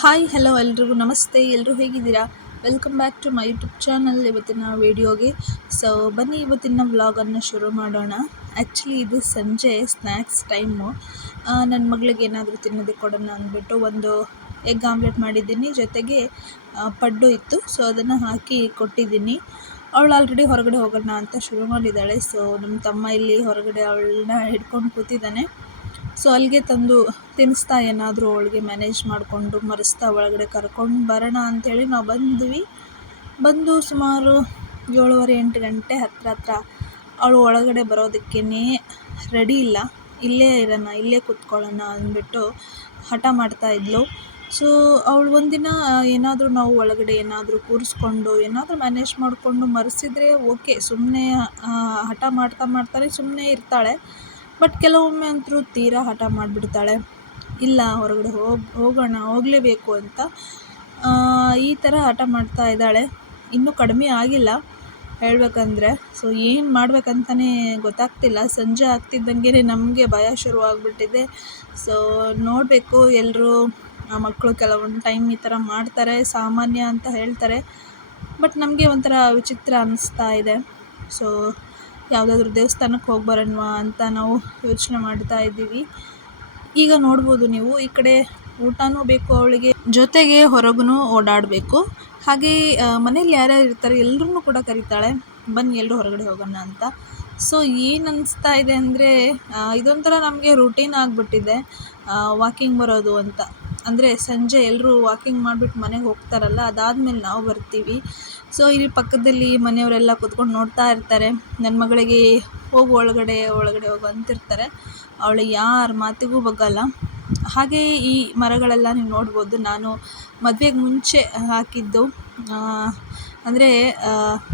Hi hello ಎಲ್ರಿಗೂ. ನಮಸ್ತೆ. ಎಲ್ಲರೂ ಹೇಗಿದ್ದೀರಾ? Welcome back to my YouTube channel ಇವತ್ತಿನ ವಿಡಿಯೋಗೆ ಸೊ ಬನ್ನಿ, ಇವತ್ತಿನ ವ್ಲಾಗನ್ನು ಶುರು ಮಾಡೋಣ. ಆ್ಯಕ್ಚುಲಿ ಇದು ಸಂಜೆ ಸ್ನ್ಯಾಕ್ಸ್ ಟೈಮು ನನ್ನ ಮಗಳಿಗೆ ಏನಾದರೂ ತಿನ್ನೋದಕ್ಕೆ ಕೊಡೋಣ ಅಂದ್ಬಿಟ್ಟು ಒಂದು ಎಗ್ ಆಮ್ಲೆಟ್ ಮಾಡಿದ್ದೀನಿ. ಜೊತೆಗೆ ಪಡ್ಡು ಇತ್ತು. ಸೊ ಅದನ್ನು ಹಾಕಿ ಕೊಟ್ಟಿದ್ದೀನಿ. ಅವಳು ಆಲ್ರೆಡಿ ಹೊರಗಡೆ ಹೋಗೋಣ ಅಂತ ಶುರು ಮಾಡಿದ್ದಾಳೆ. ಸೊ ನಮ್ಮ ತಮ್ಮ ಇಲ್ಲಿ ಹೊರಗಡೆ ಅವಳನ್ನ ಹಿಡ್ಕೊಂಡು ಕೂತಿದ್ದಾನೆ. ಸೊ ಅಲ್ಲಿಗೆ ತಂದು ತಿನ್ನಿಸ್ತಾ ಏನಾದರೂ ಅವಳಿಗೆ ಮ್ಯಾನೇಜ್ ಮಾಡಿಕೊಂಡು ಮರೆಸ್ತಾ ಒಳಗಡೆ ಕರ್ಕೊಂಡು ಬರೋಣ ಅಂಥೇಳಿ ನಾವು ಬಂದ್ವಿ. ಬಂದು ಸುಮಾರು ಏಳುವರೆ ಎಂಟು ಗಂಟೆ ಹತ್ರ ಹತ್ರ ಅವಳು ಒಳಗಡೆ ಬರೋದಕ್ಕೇ ರೆಡಿ ಇಲ್ಲ. ಇಲ್ಲೇ ಇರೋಣ, ಇಲ್ಲೇ ಕೂತ್ಕೊಳ್ಳೋಣ ಅಂದ್ಬಿಟ್ಟು ಹಠ ಮಾಡ್ತಾ ಇದ್ಲು. ಸೊ ಅವಳು ಒಂದಿನ ಏನಾದರೂ ನಾವು ಒಳಗಡೆ ಏನಾದರೂ ಕೂರಿಸ್ಕೊಂಡು ಏನಾದರೂ ಮ್ಯಾನೇಜ್ ಮಾಡಿಕೊಂಡು ಮರೆಸಿದ್ರೆ ಓಕೆ ಸುಮ್ಮನೆ ಹಠ ಮಾಡ್ತಾ ಮಾಡ್ತಾರೆ ಸುಮ್ಮನೆ ಇರ್ತಾಳೆ. ಬಟ್ ಕೆಲವೊಮ್ಮೆ ಅಂತೂ ತೀರಾ ಹಠ ಮಾಡಿಬಿಡ್ತಾಳೆ. ಇಲ್ಲ ಹೊರಗಡೆ ಹೋಗಿ ಹೋಗೋಣ ಹೋಗಲೇಬೇಕು ಅಂತ ಆ, ಈ ಥರ ಹಠ ಮಾಡ್ತಾ ಇದ್ದಾಳೆ. ಇನ್ನೂ ಕಡಿಮೆ ಆಗಿಲ್ಲ ಹೇಳಬೇಕಂದ್ರೆ. ಸೊ ಏನು ಮಾಡಬೇಕಂತಲೇ ಗೊತ್ತಾಗ್ತಿಲ್ಲ. ಸಂಜೆ ಆಗ್ತಿದ್ದಂಗೆ ನಮಗೆ ಭಯ ಶುರು ಆಗಿಬಿಟ್ಟಿದೆ. ಸೊ ನೋಡಬೇಕು ಎಲ್ಲರೂ ಮಕ್ಕಳು ಕೆಲವೊಂದು ಟೈಮ್ ಈ ಥರ ಮಾಡ್ತಾರೆ ಸಾಮಾನ್ಯ ಅಂತ ಹೇಳ್ತಾರೆ. ಬಟ್ ನಮಗೆ ಒಂಥರ ವಿಚಿತ್ರ ಅನ್ನಿಸ್ತಾ ಇದೆ. ಸೊ ಯಾವುದಾದ್ರೂ ದೇವಸ್ಥಾನಕ್ಕೆ ಹೋಗಿ ಬರೋಣ್ವಾ ಅಂತ ನಾವು ಯೋಚನೆ ಮಾಡ್ತಾ ಇದ್ದೀವಿ. ಈಗ ನೋಡ್ಬೋದು ನೀವು, ಈ ಕಡೆ ಊಟನೂ ಬೇಕು, ಅವಳಿಗೆ ಜೊತೆಗೆ ಹೊರಗೂ ಓಡಾಡಬೇಕು. ಹಾಗೆ ಮನೇಲಿ ಯಾರ್ಯಾರು ಇರ್ತಾರೆ ಎಲ್ಲರನ್ನೂ ಕೂಡ ಕರೀತಾಳೆ. ಬನ್ನಿ ಎಲ್ಲರೂ ಹೊರಗಡೆ ಹೋಗೋಣ ಅಂತ. ಸೊ ಏನು ಅನಿಸ್ತಾ ಇದೆ ಅಂದರೆ ಇದೊಂಥರ ನಮಗೆ ರೂಟೀನ್ ಆಗಿಬಿಟ್ಟಿದೆ ವಾಕಿಂಗ್ ಬರೋದು ಅಂತ. ಅಂದರೆ ಸಂಜೆ ಎಲ್ಲರೂ ವಾಕಿಂಗ್ ಮಾಡಿಬಿಟ್ಟು ಮನೆಗೆ ಹೋಗ್ತಾರಲ್ಲ, ಅದಾದಮೇಲೆ ನಾವು ಬರ್ತೀವಿ. ಸೊ ಇಲ್ಲಿ ಪಕ್ಕದಲ್ಲಿ ಮನೆಯವರೆಲ್ಲ ಕೂತ್ಕೊಂಡು ನೋಡ್ತಾ ಇರ್ತಾರೆ. ನನ್ನ ಮಗಳಿಗೆ ಹೋಗು ಒಳಗಡೆ ಒಳಗಡೆ ಹೋಗು ಅಂತಿರ್ತಾರೆ. ಅವಳು ಯಾರ ಮಾತಿಗೂ ಬಗ್ಗಲ್ಲ. ಹಾಗೆ ಈ ಮರಗಳೆಲ್ಲ ನೀವು ನೋಡ್ಬೋದು. ನಾನು ಮದುವೆಗೆ ಮುಂಚೆ ಹಾಕಿದ್ದು ಅಂದರೆ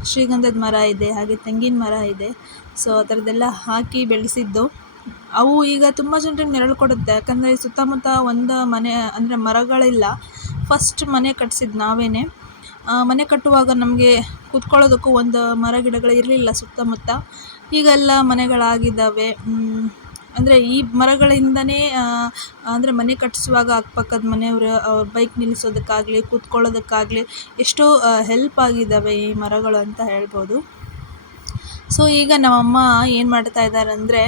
ಶ್ರೀಗಂಧದ ಮರ ಇದೆ ಹಾಗೆ ತೆಂಗಿನ ಮರ ಇದೆ. ಸೊ ಆ ಥರದ್ದೆಲ್ಲ ಹಾಕಿ ಬೆಳೆಸಿದ್ದು. ಅವು ಈಗ ತುಂಬ ಜನರಿಗೆ ನೆರಳು ಕೊಡುತ್ತೆ. ಯಾಕಂದರೆ ಸುತ್ತಮುತ್ತ ಒಂದು ಮನೆ ಅಂದರೆ ಮರಗಳಿಲ್ಲ. ಫಸ್ಟ್ ಮನೆ ಕಟ್ಸಿದ್ದು ನಾವೇನೆ. ಆ, ಮನೆ ಕಟ್ಟುವಾಗ ನಮಗೆ ಕೂತ್ಕೊಳ್ಳೋದಕ್ಕೂ ಒಂದು ಮರ ಗಿಡಗಳು ಇರಲಿಲ್ಲ ಸುತ್ತಮುತ್ತ. ಈಗೆಲ್ಲ ಮನೆಗಳಾಗಿದ್ದಾವೆ. ಅಂದರೆ ಈ ಮರಗಳಿಂದನೇ ಅಂದರೆ ಮನೆ ಕಟ್ಟಿಸುವಾಗ ಅಕ್ಕಪಕ್ಕದ ಮನೆಯವರು ಅವ್ರ ಬೈಕ್ ನಿಲ್ಲಿಸೋದಕ್ಕಾಗಲಿ, ಕೂತ್ಕೊಳ್ಳೋದಕ್ಕಾಗಲಿ ಎಷ್ಟೋ ಹೆಲ್ಪ್ ಆಗಿದ್ದಾವೆ ಈ ಮರಗಳು ಅಂತ ಹೇಳ್ಬೋದು. ಸೊ ಈಗ ನಮ್ಮಮ್ಮ ಏನು ಮಾಡ್ತಾ ಇದ್ದಾರೆ ಅಂದರೆ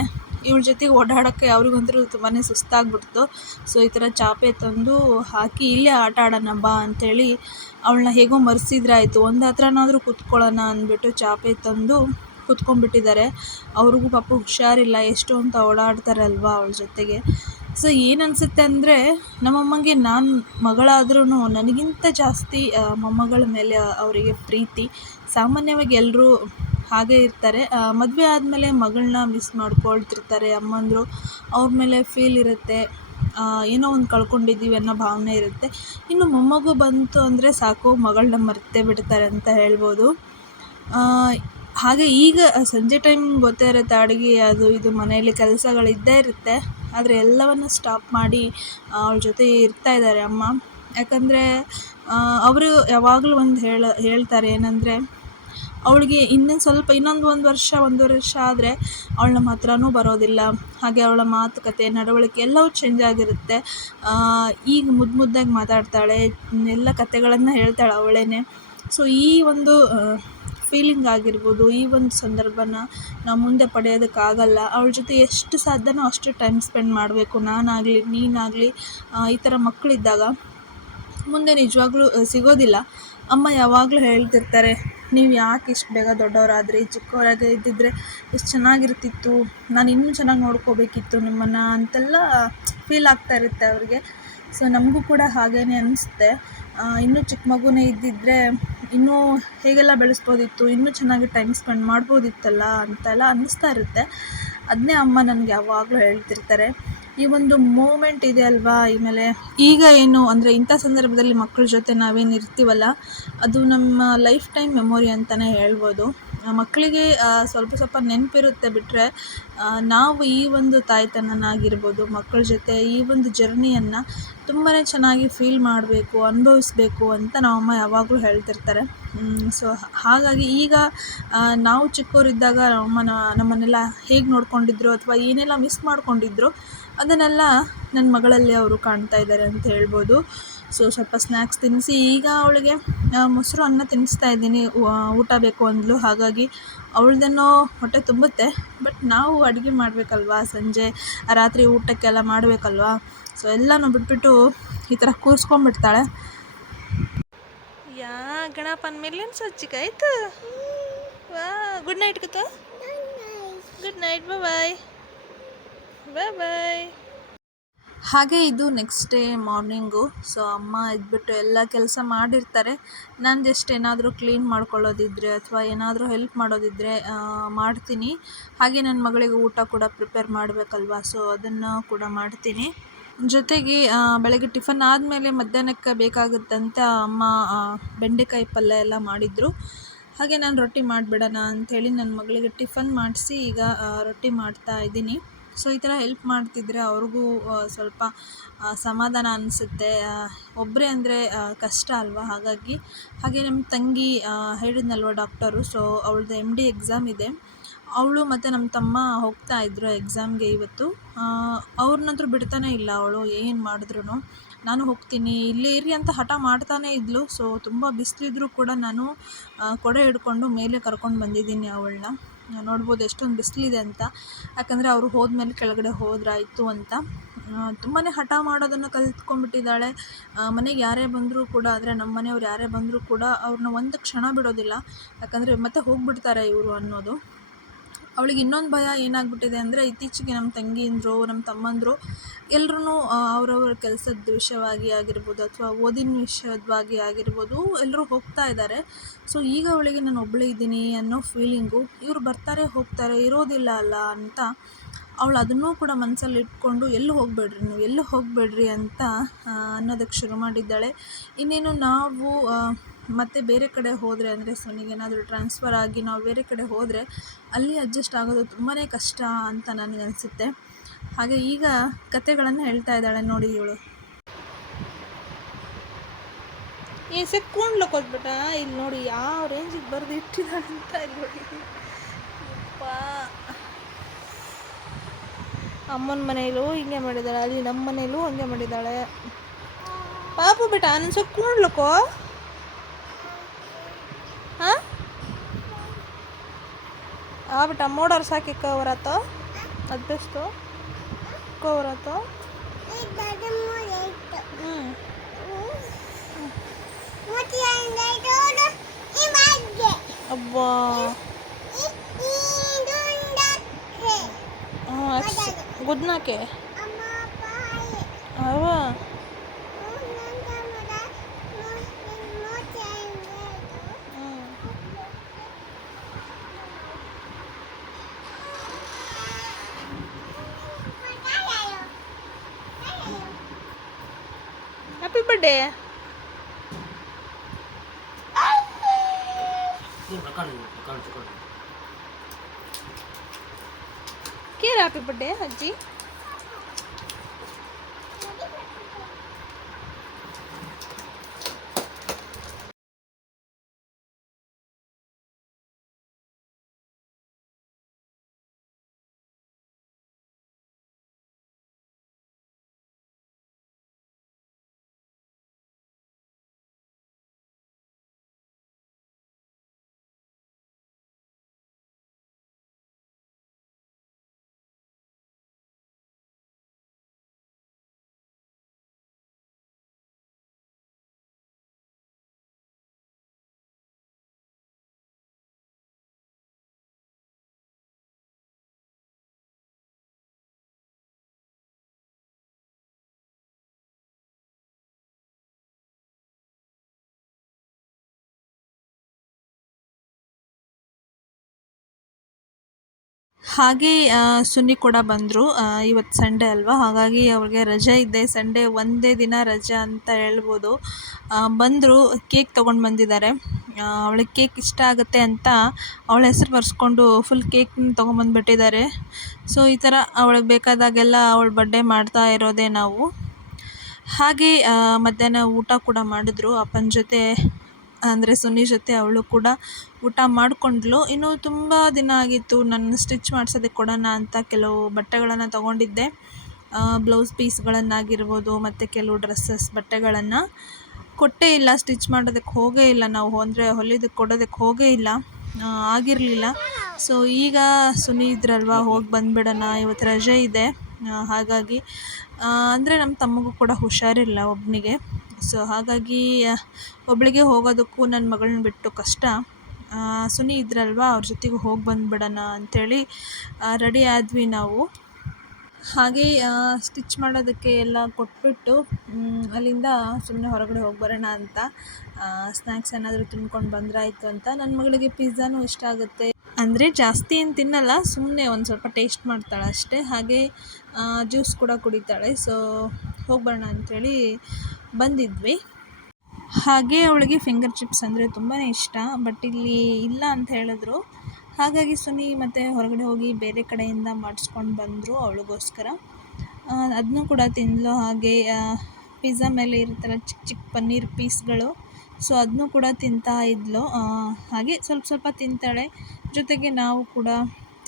ಇವಳ ಜೊತೆಗೆ ಓಡಾಡೋಕ್ಕೆ ಅವ್ರಿಗಂತೂ ತುಂಬಾ ಸುಸ್ತಾಗ್ಬಿಡ್ತು. ಸೊ ಈ ಥರ ಚಾಪೆ ತಂದು ಹಾಕಿ ಇಲ್ಲೇ ಆಟ ಆಡೋಣ ಬಾ ಅಂಥೇಳಿ ಅವಳನ್ನ ಹೇಗೋ ಮರೆಸಿದ್ರಾಯ್ತು. ಒಂದು ಹತ್ರನಾದರೂ ಕೂತ್ಕೊಳ್ಳೋಣ ಅಂದ್ಬಿಟ್ಟು ಚಾಪೆ ತಂದು ಕೂತ್ಕೊಂಡ್ಬಿಟ್ಟಿದ್ದಾರೆ. ಅವ್ರಿಗೂ ಪಾಪ ಹುಷಾರಿಲ್ಲ, ಎಷ್ಟು ಅಂತ ಓಡಾಡ್ತಾರಲ್ವಾ ಅವಳ ಜೊತೆಗೆ. ಸೊ ಏನು ಅನಿಸುತ್ತೆ ಅಂದರೆ ನಮ್ಮಮ್ಮಂಗೆ ನಾನು ಮಗಳಾದ್ರೂ ನನಗಿಂತ ಜಾಸ್ತಿ ಮೊಮ್ಮಗಳ ಮೇಲೆ ಅವರಿಗೆ ಪ್ರೀತಿ. ಸಾಮಾನ್ಯವಾಗಿ ಎಲ್ಲರೂ ಹಾಗೇ ಇರ್ತಾರೆ. ಮದುವೆ ಆದಮೇಲೆ ಮಗಳನ್ನ ಮಿಸ್ ಮಾಡ್ಕೊಳ್ತಿರ್ತಾರೆ, ಅಮ್ಮಂದಿರು. ಅವ್ರ ಮೇಲೆ ಫೀಲ್ ಇರುತ್ತೆ. ಏನೋ ಒಂದು ಕಳ್ಕೊಂಡಿದ್ದೀವಿ ಅನ್ನೋ ಭಾವನೆ ಇರುತ್ತೆ. ಇನ್ನು ಮೊಮ್ಮಗು ಬಂತು ಅಂದರೆ ಸಾಕು ಮಗಳನ್ನ ಮರ್ತೇ ಬಿಡ್ತಾರೆ ಅಂತ ಹೇಳ್ಬೋದು. ಹಾಗೆ ಈಗ ಸಂಜೆ ಟೈಮ್ ಗೊತ್ತೇ ಇರುತ್ತೆ ಅಡುಗೆ, ಅದು ಇದು, ಮನೆಯಲ್ಲಿ ಕೆಲಸಗಳಿದ್ದೇ ಇರುತ್ತೆ. ಆದರೆ ಎಲ್ಲವನ್ನು ಸ್ಟಾಪ್ ಮಾಡಿ ಅವಳ ಜೊತೆ ಇರ್ತಾ ಇದ್ದಾರೆ ಅಮ್ಮ. ಯಾಕಂದರೆ ಅವರು ಯಾವಾಗಲೂ ಒಂದು ಹೇಳ, ಹೇಳ್ತಾರೆ ಏನಂದರೆ ಅವಳಿಗೆ ಇನ್ನೊಂದು ಸ್ವಲ್ಪ ಇನ್ನೊಂದು ಒಂದು ವರ್ಷ ಒಂದೂವರೆ ವರ್ಷ ಆದರೆ ಅವಳು ನಮ್ಮ ಹತ್ರನೂ ಬರೋದಿಲ್ಲ. ಹಾಗೆ ಅವಳ ಮಾತುಕತೆ, ನಡವಳಿಕೆ ಎಲ್ಲವೂ ಚೇಂಜ್ ಆಗಿರುತ್ತೆ. ಈಗ ಮುದ್ದು ಮುದ್ದಾಗಿ ಮಾತಾಡ್ತಾಳೆ, ಎಲ್ಲ ಕತೆಗಳನ್ನು ಹೇಳ್ತಾಳೆ ಅವಳೇ ಸೊ ಈ ಒಂದು ಫೀಲಿಂಗ್ ಆಗಿರ್ಬೋದು, ಈ ಒಂದು ಸಂದರ್ಭನ ನಾವು ಮುಂದೆ ಪಡೆಯೋದಕ್ಕಾಗಲ್ಲ. ಅವಳ ಜೊತೆ ಎಷ್ಟು ಸಾಧ್ಯನೋ ಅಷ್ಟು ಟೈಮ್ ಸ್ಪೆಂಡ್ ಮಾಡಬೇಕು. ನಾನಾಗಲಿ, ನೀನಾಗಲಿ ಈ ಥರ ಮಕ್ಕಳಿದ್ದಾಗ ಮುಂದೆ ನಿಜವಾಗ್ಲೂ ಸಿಗೋದಿಲ್ಲ. ಅಮ್ಮ ಯಾವಾಗಲೂ ಹೇಳ್ತಿರ್ತಾರೆ ನೀವು ಯಾಕೆ ಇಷ್ಟು ಬೇಗ ದೊಡ್ಡವರಾದ್ರಿ? ಚಿಕ್ಕವರಾಗೆ ಇದ್ದಿದ್ದರೆ ಎಷ್ಟು ಚೆನ್ನಾಗಿರ್ತಿತ್ತು. ನಾನು ಇನ್ನೂ ಚೆನ್ನಾಗಿ ನೋಡ್ಕೋಬೇಕಿತ್ತು ನಿಮ್ಮನ್ನು ಅಂತೆಲ್ಲ ಫೀಲ್ ಆಗ್ತಾ ಇರುತ್ತೆ ಅವ್ರಿಗೆ. ಸೊ ನಮಗೂ ಕೂಡ ಹಾಗೇ ಅನಿಸುತ್ತೆ. ಇನ್ನೂ ಚಿಕ್ಕ ಮಗುನೇ ಇದ್ದಿದ್ದರೆ ಇನ್ನೂ ಹೇಗೆಲ್ಲ ಬೆಳೆಸ್ಬೋದಿತ್ತು? ಇನ್ನೂ ಚೆನ್ನಾಗಿ ಟೈಮ್ ಸ್ಪೆಂಡ್ ಮಾಡ್ಬೋದಿತ್ತಲ್ಲ ಅಂತೆಲ್ಲ ಅನ್ನಿಸ್ತಾ ಇರುತ್ತೆ. ಅದನ್ನೇ ಅಮ್ಮ ನನಗೆ ಯಾವಾಗಲೂ ಹೇಳ್ತಿರ್ತಾರೆ. ಈ ಒಂದು ಮೂಮೆಂಟ್ ಇದೆ ಅಲ್ವಾ? ಆಮೇಲೆ ಈಗ ಏನು, ಅಂದರೆ ಇಂಥ ಸಂದರ್ಭದಲ್ಲಿ ಮಕ್ಕಳ ಜೊತೆ ನಾವೇನು ಇರ್ತೀವಲ್ಲ, ಅದು ನಮ್ಮ ಲೈಫ್ ಟೈಮ್ ಮೆಮೊರಿ ಅಂತಲೇ ಹೇಳ್ಬೋದು. ಮಕ್ಕಳಿಗೆ ಸ್ವಲ್ಪ ಸ್ವಲ್ಪ ನೆನಪಿರುತ್ತೆ ಬಿಟ್ಟರೆ ನಾವು ಈ ಒಂದು ತಾಯ್ತನನಾಗಿರ್ಬೋದು, ಮಕ್ಕಳ ಜೊತೆ ಈ ಒಂದು ಜರ್ನಿಯನ್ನು ತುಂಬಾ ಚೆನ್ನಾಗಿ ಫೀಲ್ ಮಾಡಬೇಕು, ಅನುಭವಿಸ್ಬೇಕು ಅಂತ ನಮ್ಮಮ್ಮ ಯಾವಾಗಲೂ ಹೇಳ್ತಿರ್ತಾರೆ. ಸೊ ಹಾಗಾಗಿ ಈಗ ನಾವು ಚಿಕ್ಕವರಿದ್ದಾಗ ನಮ್ಮಮ್ಮನ ನಮ್ಮನ್ನೆಲ್ಲ ಹೇಗೆ ನೋಡ್ಕೊಂಡಿದ್ರು ಅಥವಾ ಏನೆಲ್ಲ ಮಿಸ್ ಮಾಡ್ಕೊಂಡಿದ್ರು ಅದನ್ನೆಲ್ಲ ನನ್ನ ಮಗಳಲ್ಲಿ ಅವರು ಕಾಣ್ತಾ ಇದ್ದಾರೆ ಅಂತ ಹೇಳ್ಬೋದು. ಸೊ ಸ್ವಲ್ಪ ಸ್ನ್ಯಾಕ್ಸ್ ತಿನ್ನಿಸಿ ಈಗ ಅವಳಿಗೆ ಮೊಸರು ಅನ್ನ ತಿನ್ನಿಸ್ತಾ ಇದ್ದೀನಿ. ಊಟ ಬೇಕು ಅಂದಳು ಹಾಗಾಗಿ ಅವಳದೇನೋ ಹೊಟ್ಟೆ ತುಂಬುತ್ತೆ. ಬಟ್ ನಾವು ಅಡುಗೆ ಮಾಡಬೇಕಲ್ವಾ? ಸಂಜೆ ರಾತ್ರಿ ಊಟಕ್ಕೆಲ್ಲ ಮಾಡಬೇಕಲ್ವಾ? ಸೊ ಎಲ್ಲನೂ ಬಿಟ್ಬಿಟ್ಟು ಈ ಥರ ಕೂರಿಸ್ಕೊಂಡ್ಬಿಡ್ತಾಳೆ. ಯಾ ಗಣಪನ ಮೇಲೆ ಸಜ್ಜಿಗಾಯ್ತು ವಾ ಗುಡ್ ನೈಟ್ ಕೂತ good night bye bye bye ಹಾಗೆ ಇದು ನೆಕ್ಸ್ಟ್ ಡೇ ಮಾರ್ನಿಂಗು ಸೊ ಅಮ್ಮ ಇದ್ಬಿಟ್ಟು ಎಲ್ಲ ಕೆಲಸ ಮಾಡಿರ್ತಾರೆ. ನಾನು ಜಸ್ಟ್ ಏನಾದರೂ ಕ್ಲೀನ್ ಮಾಡ್ಕೊಳ್ಳೋದಿದ್ರೆ ಅಥವಾ ಏನಾದರೂ ಹೆಲ್ಪ್ ಮಾಡೋದಿದ್ರೆ ಮಾಡ್ತೀನಿ. ಹಾಗೆ ನನ್ನ ಮಗಳಿಗೆ ಊಟ ಕೂಡ ಪ್ರಿಪೇರ್ ಮಾಡಬೇಕಲ್ವಾ ಸೊ ಅದನ್ನು ಕೂಡ ಮಾಡ್ತೀನಿ. ಜೊತೆಗೆ ಬೆಳಗ್ಗೆ ಟಿಫನ್ ಆದಮೇಲೆ ಮಧ್ಯಾಹ್ನಕ್ಕೆ ಬೇಕಾಗುತ್ತಂತ ಅಮ್ಮ ಬೆಂಡೆಕಾಯಿ ಪಲ್ಯ ಎಲ್ಲ ಮಾಡಿದರು. ಹಾಗೆ ನಾನು ರೊಟ್ಟಿ ಮಾಡಿಬಿಡೋಣ ಅಂಥೇಳಿ ನನ್ನ ಮಗಳಿಗೆ ಟಿಫನ್ ಮಾಡಿಸಿ ಈಗ ರೊಟ್ಟಿ ಮಾಡ್ತಾ ಇದ್ದೀನಿ. ಸೊ, ಈ ಥರ ಹೆಲ್ಪ್ ಮಾಡ್ತಿದ್ರೆ ಅವ್ರಿಗೂ ಸ್ವಲ್ಪ ಸಮಾಧಾನ ಅನಿಸುತ್ತೆ. ಒಬ್ಬರೇ ಅಂದರೆ ಕಷ್ಟ ಅಲ್ವಾ? ಹಾಗಾಗಿ, ಹಾಗೆ ನಮ್ಮ ತಂಗಿ ಹೇಳಿದ್ನಲ್ವ ಡಾಕ್ಟರು ಸೊ ಅವಳದ್ದು ಎಂ ಡಿ ಎಕ್ಸಾಮ್ ಇದೆ. ಅವಳು ಮತ್ತು ನಮ್ಮ ತಮ್ಮ ಹೋಗ್ತಾ ಇದ್ದರು ಎಕ್ಸಾಮ್ಗೆ ಇವತ್ತು. ಅವ್ರನ್ನಂತೂ ಬಿಡ್ತಾನೆ ಇಲ್ಲ ಅವಳು, ಏನು ಮಾಡಿದ್ರು ನಾನು ಹೋಗ್ತೀನಿ, ಇಲ್ಲೇ ಇರಿ ಅಂತ ಹಠ ಮಾಡ್ತಾನೇ ಇದ್ಲು. ಸೊ ತುಂಬ ಬಿಸಿಲಿದ್ರು ಕೂಡ ನಾನು ಕೊಡೆ ಹಿಡ್ಕೊಂಡು ಮೇಲೆ ಕರ್ಕೊಂಡು ಬಂದಿದ್ದೀನಿ ಅವಳನ್ನ. ನೋಡ್ಬೋದು ಎಷ್ಟೊಂದು ಬಿಸಿಲಿದೆ ಅಂತ. ಯಾಕಂದರೆ ಅವರು ಹೋದ್ಮೇಲೆ ಕೆಳಗಡೆ ಹೋದ್ರಾಯಿತು ಅಂತ. ತುಂಬಾ ಹಠ ಮಾಡೋದನ್ನು ಕಲ್ತ್ಕೊಂಡ್ಬಿಟ್ಟಿದ್ದಾಳೆ. ಮನೆಗೆ ಯಾರೇ ಬಂದರೂ ಕೂಡ, ಆದರೆ ನಮ್ಮ ಮನೆಯವ್ರು ಯಾರೇ ಬಂದರೂ ಕೂಡ ಅವ್ರನ್ನ ಒಂದು ಕ್ಷಣ ಬಿಡೋದಿಲ್ಲ. ಯಾಕಂದರೆ ಮತ್ತೆ ಹೋಗಿಬಿಡ್ತಾರೆ ಇವರು ಅನ್ನೋದು. ಅವಳಿಗೆ ಇನ್ನೊಂದು ಭಯ ಏನಾಗ್ಬಿಟ್ಟಿದೆ ಅಂದರೆ ಇತ್ತೀಚೆಗೆ ನಮ್ಮ ತಂಗಿಯಂದ್ರು, ನಮ್ಮ ತಮ್ಮಂದಿರು ಎಲ್ರೂ ಅವ್ರವ್ರ ಕೆಲಸದ ವಿಷಯವಾಗಿ ಆಗಿರ್ಬೋದು ಅಥವಾ ಓದಿನ ವಿಷಯವಾಗಿ ಆಗಿರ್ಬೋದು ಎಲ್ಲರೂ ಹೋಗ್ತಾ ಇದ್ದಾರೆ. ಸೊ, ಈಗ ಅವಳಿಗೆ ನಾನು ಒಬ್ಬಳೇ ಇದ್ದೀನಿ ಅನ್ನೋ ಫೀಲಿಂಗು ಇವ್ರು ಬರ್ತಾರೆ ಹೋಗ್ತಾರೆ ಇರೋದಿಲ್ಲ ಅಲ್ಲ ಅಂತ ಅವಳು ಅದನ್ನೂ ಕೂಡ ಮನಸ್ಸಲ್ಲಿ ಇಟ್ಕೊಂಡು, ಎಲ್ಲೂ ಹೋಗಬೇಡ್ರಿ ನೀವು? ಎಲ್ಲೂ ಹೋಗಬೇಡ್ರಿ? ಅಂತ ಅನ್ನೋದಕ್ಕೆ ಶುರು ಮಾಡಿದ್ದಾಳೆ. ಇನ್ನೇನು ನಾವು ಮತ್ತು ಬೇರೆ ಕಡೆ ಹೋದರೆ ಅಂದರೆ ಸೊನಿಗೇನಾದರೂ ಟ್ರಾನ್ಸ್ಫರ್ ಆಗಿ ನಾವು ಬೇರೆ ಕಡೆ ಹೋದರೆ ಅಲ್ಲಿ ಅಡ್ಜಸ್ಟ್ ಆಗೋದು ತುಂಬಾ ಕಷ್ಟ ಅಂತ ನನಗನ್ಸುತ್ತೆ. ಹಾಗೆ ಈಗ ಕತೆಗಳನ್ನು ಹೇಳ್ತಾ ಇದ್ದಾಳೆ ನೋಡಿ ಇವಳು. ಈ ಸೆಕ್ಕೊಂಡ್ಲು ಕೊಟ್ಬಿಟ್ಟ? ಇಲ್ಲಿ ನೋಡಿ, ಯಾವ ರೇಂಜಿಗೆ ಬರೆದು ಇಟ್ಟಿದ್ದಾಳೆ ಅಂತ ಇಲ್ಲಿ ನೋಡಿ ಅಮ್ಮನ ಮನೆಯಲ್ಲೂ ಹಿಂಗೆ ಮಾಡಿದ್ದಾಳೆ, ಅಲ್ಲಿ ನಮ್ಮ ಮನೆಯಲ್ಲೂ ಹಂಗೆ ಮಾಡಿದ್ದಾಳೆ. ಪಾಪ ಬೇಟ ಅನ್ಸ ಸ್ವಲ್ಪ ನೋಡ್ಲಕ್ಕೋ ಹಾಂ? ಆ ಬೇಟ ಮೋಡವ್ರು ಸಾಕಿ ಕವರಾತು? ಅದೆಷ್ಟು ಕವರಾತು? ಹ್ಞೂ ಅಬ್ಬಾ. ಹಾಂ ಅಬ್ಬಾ ಗುದ್ನಾಕೆ ಅವ ಹ್ಯಾಪಿ ಬರ್ಡೇ హ్యాపీ బర్త్డే అజ్జీ ಹಾಗೆ ಸುನಿ ಕೂಡ ಬಂದರು. ಇವತ್ತು ಸಂಡೇ ಅಲ್ವಾ? ಹಾಗಾಗಿ ಅವ್ರಿಗೆ ರಜೆ ಇದೆ. ಸಂಡೇ ಒಂದೇ ದಿನ ರಜೆ ಅಂತ ಹೇಳ್ಬೋದು. ಬಂದರು, ಕೇಕ್ ತೊಗೊಂಡು ಬಂದಿದ್ದಾರೆ. ಅವಳಿಗೆ ಕೇಕ್ ಇಷ್ಟ ಆಗುತ್ತೆ ಅಂತ ಅವಳ ಹೆಸರು ಬರ್ಸ್ಕೊಂಡು ಫುಲ್ ಕೇಕ್ನ ತೊಗೊಂಬಂದ್ಬಿಟ್ಟಿದ್ದಾರೆ ಸೊ ಈ ಥರ ಅವಳಿಗೆ ಬೇಕಾದಾಗೆಲ್ಲ ಅವಳ ಬರ್ಡೇ ಮಾಡ್ತಾ ಇರೋದೇ ನಾವು. ಹಾಗೆ ಮಧ್ಯಾಹ್ನ ಊಟ ಕೂಡ ಮಾಡಿದ್ರು ಅಪ್ಪನ ಜೊತೆ. ಅಂದರೆ ಸುನಿ ಜೊತೆ ಅವಳು ಕೂಡ ಊಟ ಮಾಡಿಕೊಂಡ್ಳು. ಇನ್ನು ತುಂಬ ದಿನ ಆಗಿತ್ತು ನಾನು ಸ್ಟಿಚ್ ಮಾಡ್ಸೋದಕ್ಕೆ ಕೊಡೋಣ ಅಂತ ಕೆಲವು ಬಟ್ಟೆಗಳನ್ನು ತೊಗೊಂಡಿದ್ದೆ. ಬ್ಲೌಸ್ ಪೀಸ್ಗಳನ್ನಾಗಿರ್ಬೋದು ಮತ್ತು ಕೆಲವು ಡ್ರೆಸ್ಸಸ್ ಬಟ್ಟೆಗಳನ್ನು. ಕೊಟ್ಟೇ ಇಲ್ಲ, ಸ್ಟಿಚ್ ಮಾಡೋದಕ್ಕೆ ಹೋಗೇ ಇಲ್ಲ ನಾವು. ಅಂದರೆ ಹೊಲಿಯೋದಕ್ಕೆ ಕೊಡೋದಕ್ಕೆ ಹೋಗೇ ಇಲ್ಲ. ಆಗಿರಲಿಲ್ಲ. ಸೊ ಈಗ ಸುನಿ ಇದ್ರಲ್ವಾ, ಹೋಗಿ ಬಂದುಬಿಡೋಣ. ಇವತ್ತು ರಜೆ ಇದೆ. ಹಾಗಾಗಿ ಅಂದರೆ ನಮ್ಮ ತಮ್ಮಗೂ ಕೂಡ ಹುಷಾರಿಲ್ಲ ಒಬ್ಬನಿಗೆ ಸೊ ಹಾಗಾಗಿ ಒಬ್ಬಳಿಗೆ ಹೋಗೋದಕ್ಕೂ ನನ್ನ ಮಗಳನ್ನ ಬಿಟ್ಟು ಕಷ್ಟ. ಸುನಿ ಇದ್ರಲ್ವಾ? ಅವ್ರ ಜೊತೆಗೆ ಹೋಗಿ ಬಂದುಬಿಡೋಣ ಅಂಥೇಳಿ ರೆಡಿ ಆದ್ವಿ ನಾವು. ಹಾಗೆ ಸ್ಟಿಚ್ ಮಾಡೋದಕ್ಕೆ ಎಲ್ಲ ಕೊಟ್ಬಿಟ್ಟು ಅಲ್ಲಿಂದ ಸುಮ್ಮನೆ ಹೊರಗಡೆ ಹೋಗಿ ಬರೋಣ ಅಂತ. ಸ್ನ್ಯಾಕ್ಸ್ ಏನಾದರೂ ತಿನ್ಕೊಂಡು ಬಂದ್ರಾಯ್ತು ಅಂತ. ನನ್ನ ಮಗಳಿಗೆ ಪಿಜ್ಜಾನೂ ಇಷ್ಟ ಆಗುತ್ತೆ. ಅಂದರೆ ಜಾಸ್ತಿ ಏನು ತಿನ್ನಲ್ಲ ಸುಮ್ಮನೆ ಒಂದು ಸ್ವಲ್ಪ ಟೇಸ್ಟ್ ಮಾಡ್ತಾಳೆ ಅಷ್ಟೇ. ಹಾಗೆ ಜ್ಯೂಸ್ ಕೂಡ ಕುಡಿತಾಳೆ. ಸೊ ಹೋಗಿ ಬರೋಣ ಅಂಥೇಳಿ ಬಂದಿದ್ವಿ. ಹಾಗೆ ಅವಳಿಗೆ ಫಿಂಗರ್ ಚಿಪ್ಸ್ ಅಂದರೆ ತುಂಬಾ ಇಷ್ಟ ಬಟ್ ಇಲ್ಲಿ ಇಲ್ಲ ಅಂತ ಹೇಳಿದ್ರು. ಹಾಗಾಗಿ ಸುನಿ ಮತ್ತು ಹೊರಗಡೆ ಹೋಗಿ ಬೇರೆ ಕಡೆಯಿಂದ ಮಾಡಿಸ್ಕೊಂಡು ಬಂದರು ಅವಳಿಗೋಸ್ಕರ. ಅದನ್ನೂ ಕೂಡ ತಿಂದಳು ಹಾಗೆ ಪಿಜ್ಜಾ ಮೇಲೆ ಇರುತ್ತಲ್ಲ ಚಿಕ್ಕ ಚಿಕ್ಕ ಪನ್ನೀರ್ ಪೀಸ್ಗಳು, ಸೊ ಅದನ್ನೂ ಕೂಡ ತಿಂತಾ ಇದ್ಲು. ಹಾಗೆ ಸ್ವಲ್ಪ ಸ್ವಲ್ಪ ತಿಂತಾಳೆ. ಜೊತೆಗೆ ನಾವು ಕೂಡ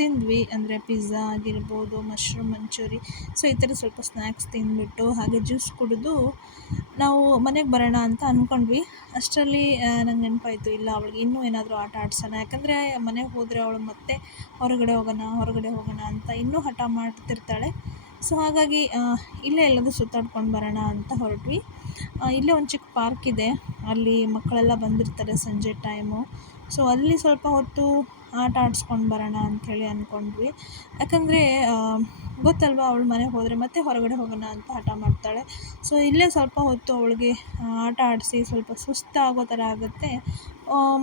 ತಿಂದ್ವಿ, ಅಂದರೆ ಪಿಜ್ಜಾ ಆಗಿರ್ಬೋದು ಮಶ್ರೂಮ್ ಮಂಚೂರಿ ಸೊ ಈ ಥರ ಸ್ವಲ್ಪ ಸ್ನ್ಯಾಕ್ಸ್ ತಿಂದ್ಬಿಟ್ಟು ಹಾಗೆ ಜ್ಯೂಸ್ ಕುಡಿದು ನಾವು ಮನೆಗೆ ಬರೋಣ ಅಂತ ಅಂದ್ಕೊಂಡ್ವಿ ಅಷ್ಟರಲ್ಲಿ ನಂಗೆ ನೆನಪಾಯಿತು, ಇಲ್ಲ, ಅವಳಿಗೆ ಇನ್ನೂ ಏನಾದರೂ ಆಟ ಆಡ್ಸೋಣ. ಯಾಕಂದರೆ ಮನೆಗೆ ಹೋದರೆ ಅವಳು ಮತ್ತೆ ಹೊರಗಡೆ ಹೋಗೋಣ ಹೊರಗಡೆ ಹೋಗೋಣ ಅಂತ ಇನ್ನೂ ಹಠ ಮಾಡ್ತಿರ್ತಾಳೆ. ಸೊ ಹಾಗಾಗಿ ಇಲ್ಲೇ ಎಲ್ಲದೂ ಸುತ್ತಾಡ್ಕೊಂಡು ಬರೋಣ ಅಂತ ಹೊರಟ್ವಿ. ಇಲ್ಲೇ ಒಂದು ಚಿಕ್ಕ ಪಾರ್ಕ್ ಇದೆ. ಅಲ್ಲಿ ಮಕ್ಕಳೆಲ್ಲ ಬಂದಿರ್ತಾರೆ ಸಂಜೆ ಟೈಮು ಸೊ ಅಲ್ಲಿ ಸ್ವಲ್ಪ ಹೊತ್ತು ಆಟ ಆಡಿಸ್ಕೊಂಡು ಬರೋಣ ಅಂಥೇಳಿ ಅಂದ್ಕೊಂಡ್ವಿ ಯಾಕಂದರೆ ಗೊತ್ತಲ್ವ ಅವಳು ಮನೆಗೆ ಹೋದರೆ ಮತ್ತೆ ಹೊರಗಡೆ ಹೋಗೋಣ ಅಂತ ಹಠ ಮಾಡ್ತಾಳೆ. ಸೊ ಇಲ್ಲೇ ಸ್ವಲ್ಪ ಹೊತ್ತು ಅವಳಿಗೆ ಆಟ ಆಡಿಸಿ ಸ್ವಲ್ಪ ಸುಸ್ತಾಗೋ ಥರ ಆಗುತ್ತೆ.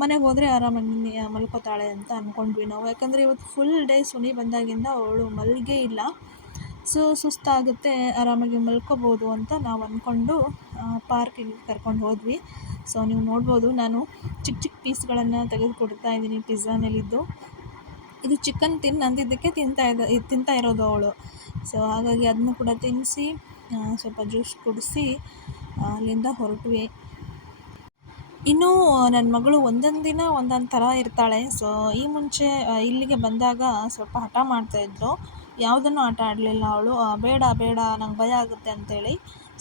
ಮನೆಗೆ ಹೋದರೆ ಆರಾಮಾಗಿ ಮಲ್ಕೋತಾಳೆ ಅಂತ ಅಂದ್ಕೊಂಡ್ವಿ ನಾವು. ಯಾಕಂದರೆ ಇವತ್ತು ಫುಲ್ ಡೇ ಸುನಿ ಬಂದಾಗಿಂದ ಅವಳು ಮಲ್ಗೇ ಇಲ್ಲ. ಸೊ ಸುಸ್ತಾಗುತ್ತೆ, ಆರಾಮಾಗಿ ಮಲ್ಕೋಬೋದು ಅಂತ ನಾವು ಅಂದ್ಕೊಂಡು ಪಾರ್ಕಿಗೆ ಕರ್ಕೊಂಡು ಹೋದ್ವಿ. ಸೊ ನೀವು ನೋಡ್ಬೋದು, ನಾನು ಚಿಕ್ಕ ಚಿಕ್ಕ ಪೀಸ್ಗಳನ್ನು ತೆಗೆದು ಕೊಡ್ತಾ ಇದ್ದೀನಿ ಪಿಜ್ಜಾ ಮೇಲಿದ್ದು. ಇದು ಚಿಕನ್ ತಿನ್ ಅಂದಿದ್ದಕ್ಕೆ ತಿಂತಾ ಇದ್ದ ತಿಂತಾ ಇರೋದು ಅವಳು. ಸೊ ಹಾಗಾಗಿ ಅದನ್ನು ಕೂಡ ತಿನ್ನಿಸಿ ಸ್ವಲ್ಪ ಜ್ಯೂಸ್ ಕುಡಿಸಿ ಅಲ್ಲಿಂದ ಹೊರಟ್ವಿ. ಇನ್ನೂ ನನ್ನ ಮಗಳು ಒಂದೊಂದು ದಿನ ಒಂದೊಂದು ಥರ ಇರ್ತಾಳೆ. ಸೊ ಈ ಮುಂಚೆ ಇಲ್ಲಿಗೆ ಬಂದಾಗ ಸ್ವಲ್ಪ ಹಠ ಮಾಡ್ತಾಯಿದ್ಲು ಯಾವುದನ್ನು ಆಟ ಆಡಲಿಲ್ಲ ಅವಳು. ಬೇಡ ಬೇಡ, ನಂಗೆ ಭಯ ಆಗುತ್ತೆ ಅಂತೇಳಿ.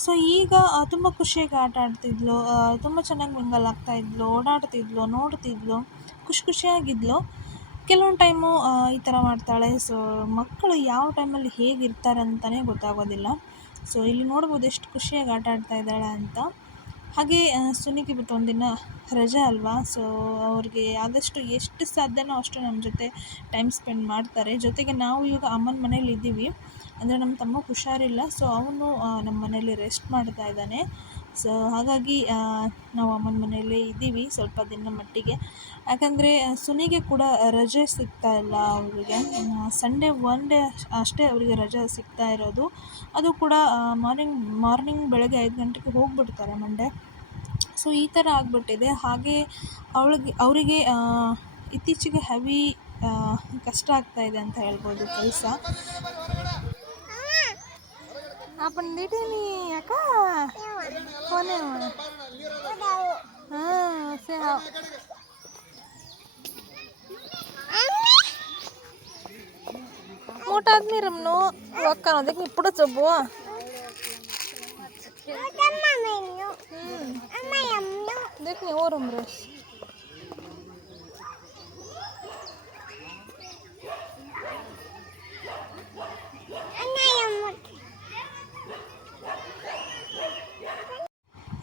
ಸೊ ಈಗ ತುಂಬ ಖುಷಿಯಾಗಿ ಆಟ ಆಡ್ತಿದ್ಲು. ತುಂಬ ಚೆನ್ನಾಗಿ ಮಿಂಗಲ್ ಆಗ್ತಾಯಿದ್ಲು ಓಡಾಡ್ತಿದ್ಲು, ನೋಡ್ತಿದ್ಲು, ಖುಷಿ ಖುಷಿಯಾಗಿದ್ಲು. ಕೆಲವೊಂದು ಟೈಮು ಈ ಥರ ಮಾಡ್ತಾಳೆ. ಸೊ ಮಕ್ಕಳು ಯಾವ ಟೈಮಲ್ಲಿ ಹೇಗಿರ್ತಾರೆ ಅಂತಲೇ ಗೊತ್ತಾಗೋದಿಲ್ಲ. ಸೊ ಇಲ್ಲಿ ನೋಡ್ಬೋದು ಎಷ್ಟು ಖುಷಿಯಾಗಿ ಆಟ ಆಡ್ತಾ ಇದ್ದಾಳೆ ಅಂತ. ಹಾಗೆ ಸುನಿಗೆ ಇವತ್ತು ಒಂದಿನ ರಜೆ ಅಲ್ವಾ? ಸೊ ಅವ್ರಿಗೆ ಆದಷ್ಟು ಎಷ್ಟು ಸಾಧ್ಯನೋ ಅಷ್ಟು ನಮ್ಮ ಜೊತೆ ಟೈಮ್ ಸ್ಪೆಂಡ್ ಮಾಡ್ತಾರೆ. ಜೊತೆಗೆ ನಾವು ಇವಾಗ ಅಮ್ಮನ ಮನೇಲಿ ಇದ್ದೀವಿ. ಅಂದರೆ ನಮ್ಮ ತಮ್ಮ ಹುಷಾರಿಲ್ಲ. ಸೊ ಅವನು ನಮ್ಮ ಮನೇಲಿ ರೆಸ್ಟ್ ಮಾಡ್ತಾ ಇದ್ದಾನೆ. ಸೊ ಹಾಗಾಗಿ ನಾವು ಅಮ್ಮನ ಮನೆಯಲ್ಲೇ ಇದ್ದೀವಿ ಸ್ವಲ್ಪ ದಿನ ಮಟ್ಟಿಗೆ. ಯಾಕಂದರೆ ಸುನಿಗೆ ಕೂಡ ರಜೆ ಸಿಗ್ತಾ ಇಲ್ಲ ಅವರಿಗೆ. ಸಂಡೇ ಒನ್ ಡೇ ಅಷ್ಟೇ ಅವರಿಗೆ ರಜೆ ಸಿಗ್ತಾ ಇರೋದು. ಅದು ಕೂಡ ಮಾರ್ನಿಂಗ್ ಮಾರ್ನಿಂಗ್ ಬೆಳಗ್ಗೆ ಐದು ಗಂಟೆಗೆ ಹೋಗಿಬಿಡ್ತಾರೆ ಮಂಡೇ. ಸೊ ಈ ಥರ ಆಗಿಬಿಟ್ಟಿದೆ. ಹಾಗೆ ಅವಳಿಗೆ, ಅವರಿಗೆ ಇತ್ತೀಚೆಗೆ ಹೆವಿ ಕಷ್ಟ ಆಗ್ತಾ ಇದೆ ಅಂತ ಹೇಳ್ಬೋದು ಕೆಲಸ. apa nih? Ini ya kak ah sehat. Mota admi ramno, no, dek mi pura coba. Mota mama ramno, hmm. mama ramno. Dek mi orang ramno.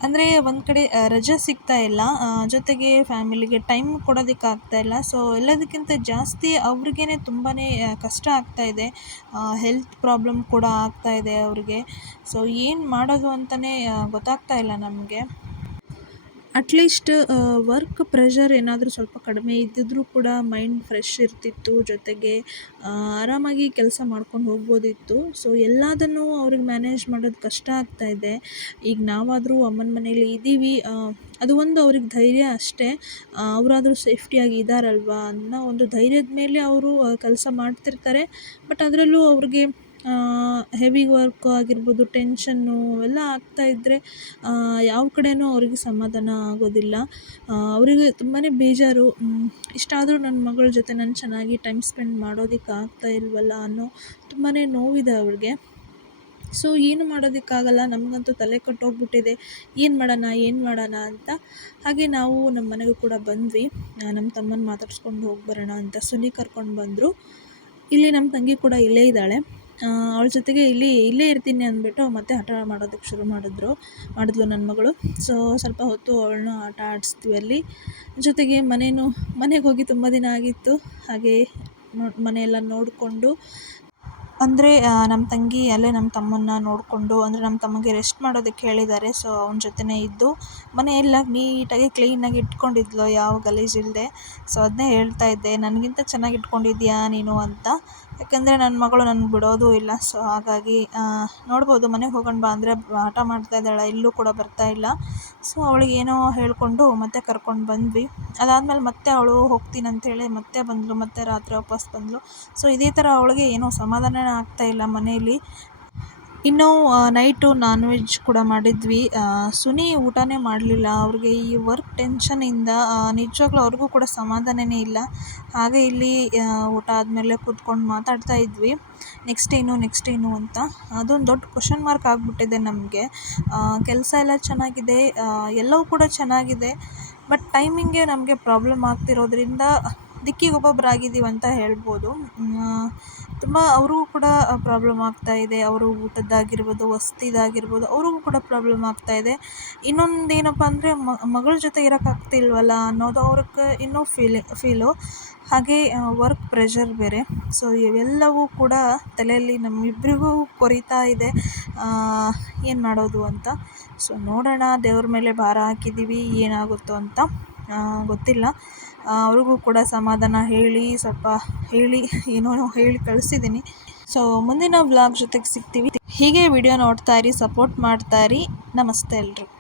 ಅಂದರೆ ಒಂದು ಕಡೆ ರಜೆ ಸಿಗ್ತಾ ಇಲ್ಲ. ಜೊತೆಗೆ ಫ್ಯಾಮಿಲಿಗೆ ಟೈಮ್ ಕೊಡೋದಕ್ಕೆ ಆಗ್ತಾ ಇಲ್ಲ. ಸೊ, ಎಲ್ಲದಕ್ಕಿಂತ ಜಾಸ್ತಿ ಅವ್ರಿಗೇ ತುಂಬಾ ಕಷ್ಟ ಆಗ್ತಾ ಇದೆ. ಹೆಲ್ತ್ ಪ್ರಾಬ್ಲಮ್ ಕೂಡ ಆಗ್ತಾ ಇದೆ ಅವ್ರಿಗೆ. ಸೊ, ಏನು ಮಾಡೋದು ಅಂತಲೇ ಗೊತ್ತಾಗ್ತಾ ಇಲ್ಲ ನಮಗೆ. ಅಟ್ಲೀಸ್ಟ್ ವರ್ಕ್ ಪ್ರೆಷರ್ ಏನಾದರೂ ಸ್ವಲ್ಪ ಕಡಿಮೆ ಇದ್ದಿದ್ರೂ ಕೂಡ ಮೈಂಡ್ ಫ್ರೆಶ್ ಇರ್ತಿತ್ತು ಜೊತೆಗೆ ಆರಾಮಾಗಿ ಕೆಲಸ ಮಾಡ್ಕೊಂಡು ಹೋಗ್ಬೋದಿತ್ತು. ಸೊ ಎಲ್ಲದನ್ನು ಅವ್ರಿಗೆ ಮ್ಯಾನೇಜ್ ಮಾಡೋದು ಕಷ್ಟ ಆಗ್ತಾ ಇದೆ. ಈಗ ನಾವಾದರೂ ಅಮ್ಮನ ಮನೇಲಿ ಇದ್ದೀವಿ ಅದು ಒಂದು ಅವ್ರಿಗೆ ಧೈರ್ಯ ಅಷ್ಟೇ. ಅವರಾದರೂ ಸೇಫ್ಟಿಯಾಗಿ ಇದ್ದಾರಲ್ವಾ ಅನ್ನೋ ಒಂದು ಧೈರ್ಯದ ಮೇಲೆ ಅವರು ಕೆಲಸ ಮಾಡ್ತಿರ್ತಾರೆ. ಬಟ್ ಅದರಲ್ಲೂ ಅವ್ರಿಗೆ ಹೆವಿ ವರ್ಕ್ ಆಗಿರ್ಬೋದು ಟೆನ್ಷನ್ನು ಅವೆಲ್ಲ ಆಗ್ತಾ ಇದ್ದರೆ ಯಾವ ಕಡೆಯೂ ಅವರಿಗೆ ಸಮಾಧಾನ ಆಗೋದಿಲ್ಲ. ಅವರಿಗೆ ತುಂಬಾ ಬೇಜಾರು ಇಷ್ಟಾದರೂ ನನ್ನ ಮಗಳ ಜೊತೆ ನಾನು ಚೆನ್ನಾಗಿ ಟೈಮ್ ಸ್ಪೆಂಡ್ ಮಾಡೋದಕ್ಕೆ ಆಗ್ತಾ ಇಲ್ವಲ್ಲ ಅನ್ನೋ ತುಂಬಾ ನೋವಿದೆ ಅವ್ರಿಗೆ. ಸೊ ಏನು ಮಾಡೋದಕ್ಕಾಗಲ್ಲ ನಮಗಂತೂ ತಲೆ ಕಟ್ಟೋಗ್ಬಿಟ್ಟಿದೆ. ಏನು ಮಾಡೋಣ ಏನು ಮಾಡೋಣ ಅಂತ. ಹಾಗೆ ನಾವು ನಮ್ಮ ಮನೆಗೂ ಕೂಡ ಬಂದ್ವಿ. ನಮ್ಮ ತಮ್ಮನ ಮಾತಾಡ್ಸ್ಕೊಂಡು ಹೋಗಿ ಬರೋಣ ಅಂತ. ಸುನಿ ಕರ್ಕೊಂಡು ಬಂದರು. ಇಲ್ಲಿ ನಮ್ಮ ತಂಗಿ ಕೂಡ ಇಲ್ಲೇ ಇದ್ದಾಳೆ. ಅವಳ ಜೊತೆಗೆ ಇಲ್ಲಿ, ಇಲ್ಲೇ ಇರ್ತೀನಿ ಅಂದ್ಬಿಟ್ಟು ಮತ್ತೆ ಹಠ ಮಾಡೋದಕ್ಕೆ ಶುರು ಮಾಡಿದ್ರು, ಮಾಡಿದ್ಲು ನನ್ನ ಮಗಳು. ಸೊ ಸ್ವಲ್ಪ ಹೊತ್ತು ಅವಳನ್ನು ಆಟ ಆಡಿಸ್ತೀವಿ ಅಲ್ಲಿ. ಜೊತೆಗೆ ಮನೇನು, ಮನೆಗೆ ಹೋಗಿ ತುಂಬ ದಿನ ಆಗಿತ್ತು. ಹಾಗೆ ಮನೆಯೆಲ್ಲ ನೋಡಿಕೊಂಡು ಅಂದರೆ ನಮ್ಮ ತಂಗಿ ಅಲ್ಲೇ ನಮ್ಮ ತಮ್ಮನ್ನ ನೋಡಿಕೊಂಡು, ಅಂದರೆ ನಮ್ಮ ತಮ್ಮಗೆ ರೆಸ್ಟ್ ಮಾಡೋದಕ್ಕೆ ಹೇಳಿದ್ದಾರೆ. ಸೊ ಅವ್ನ ಜೊತೆನೇ ಇದ್ದು ಮನೆ ಎಲ್ಲ ನೀಟಾಗಿ ಕ್ಲೀನಾಗಿ ಇಟ್ಕೊಂಡಿದ್ಲು, ಯಾವ ಗಲೀಜಿಲ್ಲದೆ ಸೊ ಅದನ್ನೇ ಹೇಳ್ತಾ ಇದ್ದೆ, ನನಗಿಂತ ಚೆನ್ನಾಗಿ ಇಟ್ಕೊಂಡಿದ್ಯಾ ನೀನು ಅಂತ? ಯಾಕೆಂದರೆ ನನ್ನ ಮಗಳು ನನಗೆ ಬಿಡೋದು ಇಲ್ಲ. ಸೊ ಹಾಗಾಗಿ ನೋಡ್ಬೋದು, ಮನೆಗೆ ಹೋಗೋಣ ಬಾ ಅಂದರೆ ಆಟ ಮಾಡ್ತಾ ಇದ್ದಾಳೆ, ಇಲ್ಲೂ ಕೂಡ ಬರ್ತಾ ಇಲ್ಲ. ಸೊ ಅವಳಿಗೆ ಏನೋ ಹೇಳಿಕೊಂಡು ಮತ್ತೆ ಕರ್ಕೊಂಡು ಬಂದ್ವಿ. ಅದಾದಮೇಲೆ ಮತ್ತೆ ಅವಳು ಹೋಗ್ತೀನಿ ಅಂತೇಳಿ ಮತ್ತೆ ಬಂದಳು ಮತ್ತೆ ರಾತ್ರಿ ವಾಪಸ್ ಬಂದಳು ಸೊ ಇದೇ ಥರ ಅವಳಿಗೆ ಏನೋ ಸಮಾಧಾನನೇ ಆಗ್ತಾಯಿಲ್ಲ ಮನೆಯಲ್ಲಿ. ಇನ್ನು ನೈಟು ನಾನ್ ವೆಜ್ ಕೂಡ ಮಾಡಿದ್ವಿ. ಸುನಿ ಊಟನೇ ಮಾಡಲಿಲ್ಲ. ಅವ್ರಿಗೆ ಈ ವರ್ಕ್ ಟೆನ್ಷನಿಂದ ನಿಜವಾಗ್ಲೂ ಅವ್ರಿಗೂ ಕೂಡ ಸಮಾಧಾನನೇ ಇಲ್ಲ. ಹಾಗೆ ಇಲ್ಲಿ ಊಟ ಆದಮೇಲೆ ಕೂತ್ಕೊಂಡು ಮಾತಾಡ್ತಾ ಇದ್ವಿ. ನೆಕ್ಸ್ಟ್ ಏನು ನೆಕ್ಸ್ಟ್ ಏನು ಅಂತ. ಅದೊಂದು ದೊಡ್ಡ ಕ್ವಶನ್ ಮಾರ್ಕ್ ಆಗಿಬಿಟ್ಟಿದೆ ನಮಗೆ. ಕೆಲಸ ಎಲ್ಲ ಚೆನ್ನಾಗಿದೆ. ಎಲ್ಲವೂ ಕೂಡ ಚೆನ್ನಾಗಿದೆ. ಬಟ್ ಟೈಮಿಂಗೇ ನಮಗೆ ಪ್ರಾಬ್ಲಮ್ ಆಗ್ತಿರೋದ್ರಿಂದ ದಿಕ್ಕಿಗೆ ಒಬ್ಬೊಬ್ರು ಆಗಿದ್ದೀವಿ ಅಂತ ಹೇಳ್ಬೋದು ತುಂಬ ಅವ್ರಿಗೂ ಕೂಡ ಪ್ರಾಬ್ಲಮ್ ಆಗ್ತಾ ಇದೆ. ಅವರು ಊಟದ್ದಾಗಿರ್ಬೋದು, ವಸತಿದಾಗಿರ್ಬೋದು, ಅವ್ರಿಗೂ ಕೂಡ ಪ್ರಾಬ್ಲಮ್ ಆಗ್ತಾ ಇದೆ. ಇನ್ನೊಂದು ಏನಪ್ಪ ಅಂದರೆ ಮಗಳ ಜೊತೆ ಇರೋಕ್ಕಾಗ್ತಿಲ್ವಲ್ಲ ಅನ್ನೋದು ಅವ್ರಿಗೆ ಇನ್ನೂ ಫೀಲಿ, ಫೀಲು. ಹಾಗೆ ವರ್ಕ್ ಪ್ರೆಷರ್ ಬೇರೆ. ಸೊ ಇವೆಲ್ಲವೂ ಕೂಡ ತಲೆಯಲ್ಲಿ ನಮ್ಮಿಬ್ಬರಿಗೂ ಕೊರಿತಾ ಇದೆ. ಏನು ಮಾಡೋದು ಅಂತ. ಸೊ ನೋಡೋಣ. ದೇವ್ರ ಮೇಲೆ ಭಾರ ಹಾಕಿದ್ದೀವಿ. ಏನಾಗುತ್ತೋ ಅಂತ. ಗೊತ್ತಿಲ್ಲ. ಅವ್ರಿಗೂ ಕೂಡ ಸಮಾಧಾನ ಹೇಳಿ, ಸ್ವಲ್ಪ ಹೇಳಿ, ಏನೋ ಹೇಳಿ ಕಳಿಸಿದ್ದೀನಿ ಸೊ ಮುಂದಿನ ವ್ಲಾಗ್ ಜೊತೆಗೆ ಸಿಗ್ತೀವಿ. ಹೀಗೆ ವಿಡಿಯೋ ನೋಡ್ತಾ ಇರಿ ಸಪೋರ್ಟ್ ಮಾಡ್ತಾ ಇರಿ. ನಮಸ್ತೆ ಎಲ್ರು